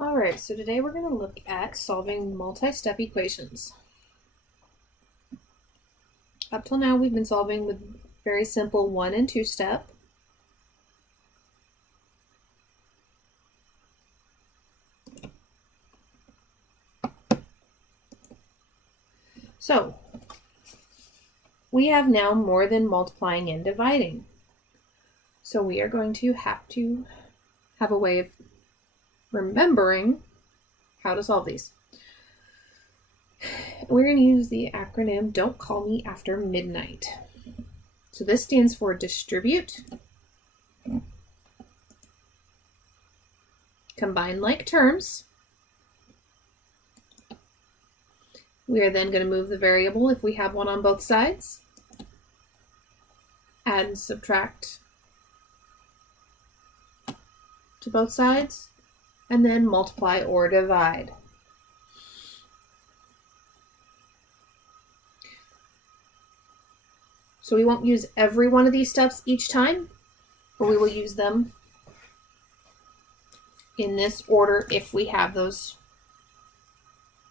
All right, so today we're going to look at solving multi-step equations. Up till now, we've been solving with very simple 1 and 2 step. So we have now more than multiplying and dividing. So we are going to have a way of remembering how to solve these. We're going to use the acronym Don't Call Me After Midnight. So this stands for distribute, combine like terms. We are then going to move the variable if we have one on both sides, add and subtract to both sides, and then multiply or divide. So we won't use every one of these steps each time, but we will use them in this order if we have those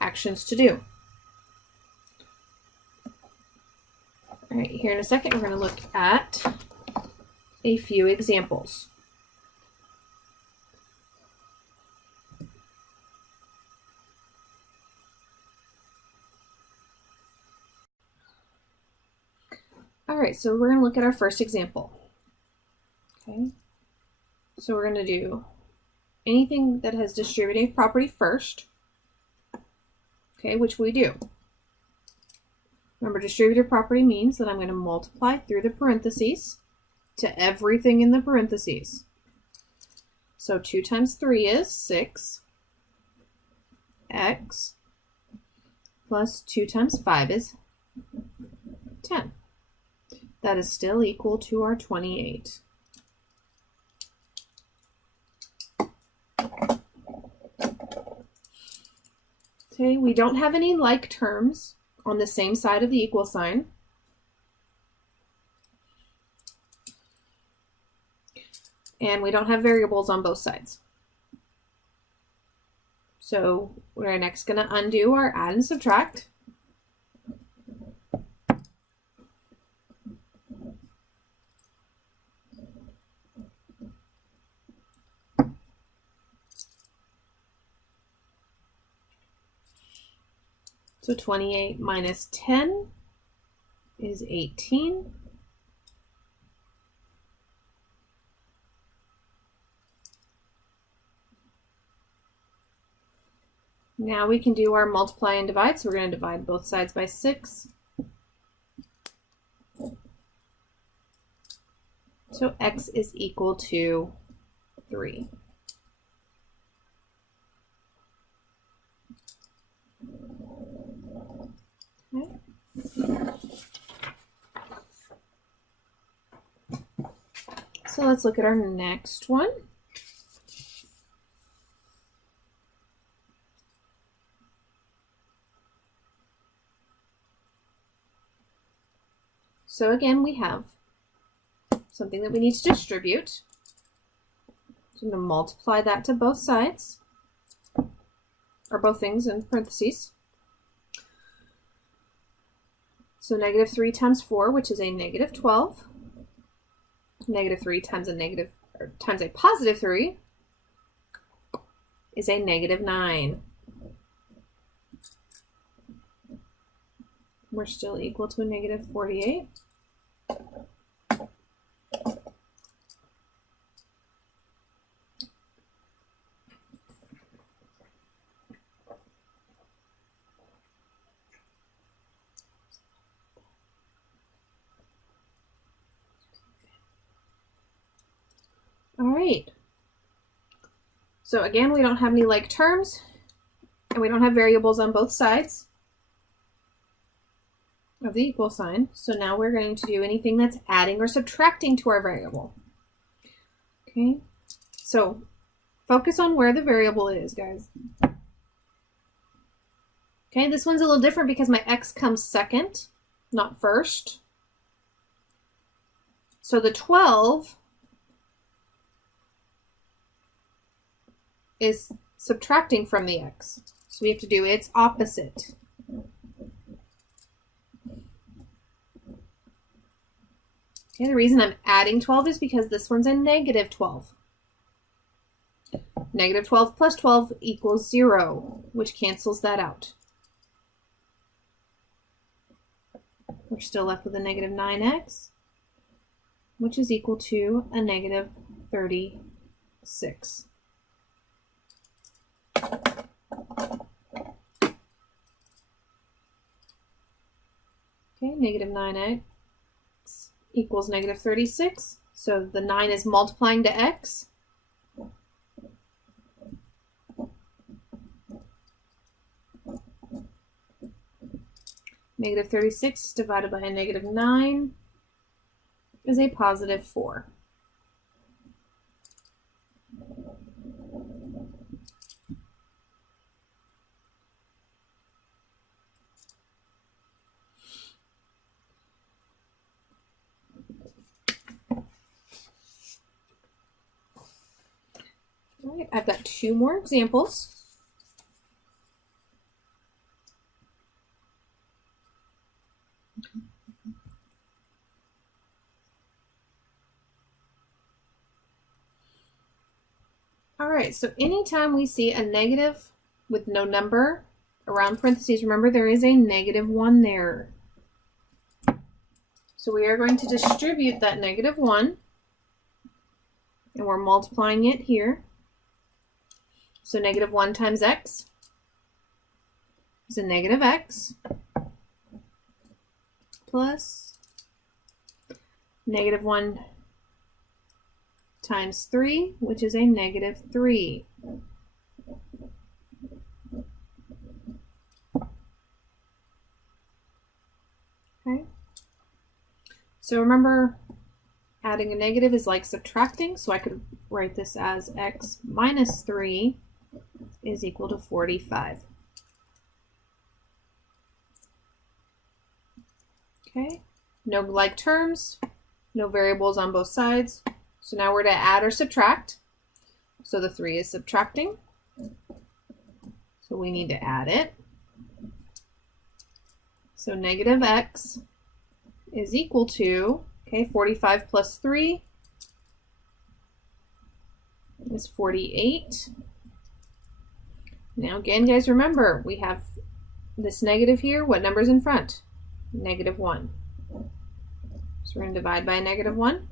actions to do. All right, here in a second, we're going to look at a few examples. All right, so we're going to look at our first example. Okay, so we're going to do anything that has distributive property first, okay, which we do. Remember, distributive property means that I'm going to multiply through the parentheses to everything in the parentheses. So 2 times 3 is 6. X plus 2 times 5 is 10. That is still equal to our 28. Okay, we don't have any like terms on the same side of the equal sign. And we don't have variables on both sides. So we're next going to undo our add and subtract. So 28 minus 10 is 18. Now we can do our multiply and divide. So we're going to divide both sides by 6. So x is equal to 3. Okay. So let's look at our next one. So again, we have something that we need to distribute. So I'm going to multiply that to both sides, or both things in parentheses. So negative 3 times 4, which is a negative 12. Negative 3 times a positive 3 is a negative 9. We're still equal to a negative 48. All right. So again, we don't have any like terms, and we don't have variables on both sides of the equal sign. So now we're going to do anything that's adding or subtracting to our variable. Okay, so focus on where the variable is, guys. Okay, this one's a little different because my x comes second, not first. So the 12 is subtracting from the x. So we have to do its opposite. Okay, the reason I'm adding 12 is because this one's a negative 12. Negative 12 plus 12 equals 0, which cancels that out. We're still left with a negative 9x, which is equal to a negative 36. Okay, negative 9x equals negative 36. So the 9 is multiplying to x. Negative 36 divided by a negative 9 is a positive 4. All right, I've got 2 more examples. All right, so anytime we see a negative with no number around parentheses, remember there is a negative 1 there. So we are going to distribute that negative 1, and we're multiplying it here. So negative 1 times x is a negative x plus negative 1 times 3, which is a negative 3. Okay. So remember, adding a negative is like subtracting, so I could write this as x minus 3 is equal to 45. Okay, no like terms, no variables on both sides. So now we're to add or subtract. So the 3 is subtracting. So we need to add it. So negative x is equal to, okay, 45 plus 3 is 48. Now again, guys, remember, we have this negative here. What number's in front? Negative 1. So we're going to divide by a negative 1.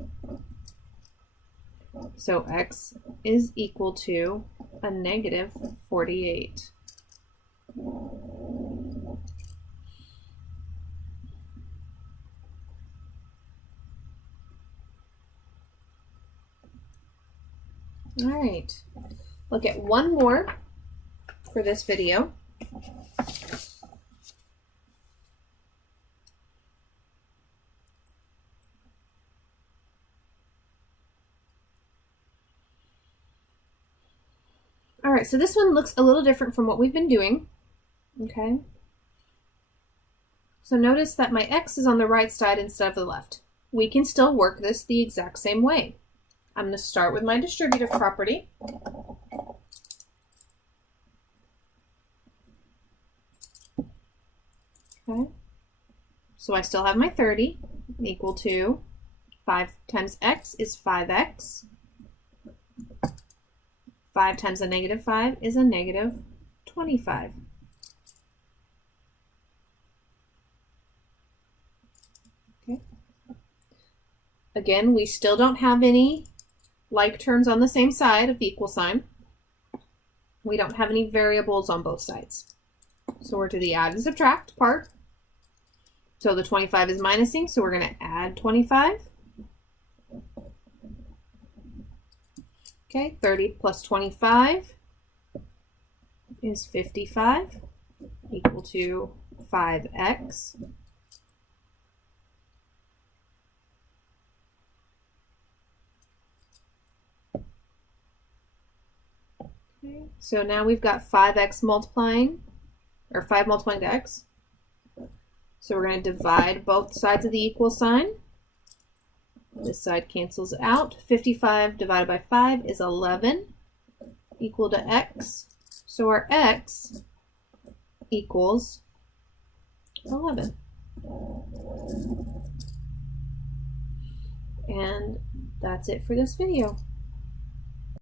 So x is equal to a negative 48. All right, look at one more for this video. All right, so this one looks a little different from what we've been doing, okay? So notice that my x is on the right side instead of the left. We can still work this the exact same way. I'm going to start with my distributive property. Okay, so I still have my 30 equal to 5 times x is 5x. 5 times a negative 5 is a negative 25. Okay. Again, we still don't have any like terms on the same side of the equal sign. We don't have any variables on both sides. So we're to the add and subtract part. So the 25 is minusing, so we're going to add 25. Okay, 30 plus 25 is 55, equal to 5x. Okay, so now we've got 5x multiplying, or 5 multiplying to x. So we're going to divide both sides of the equal sign. This side cancels out. 55 divided by 5 is 11, equal to x. So our x equals 11. And that's it for this video.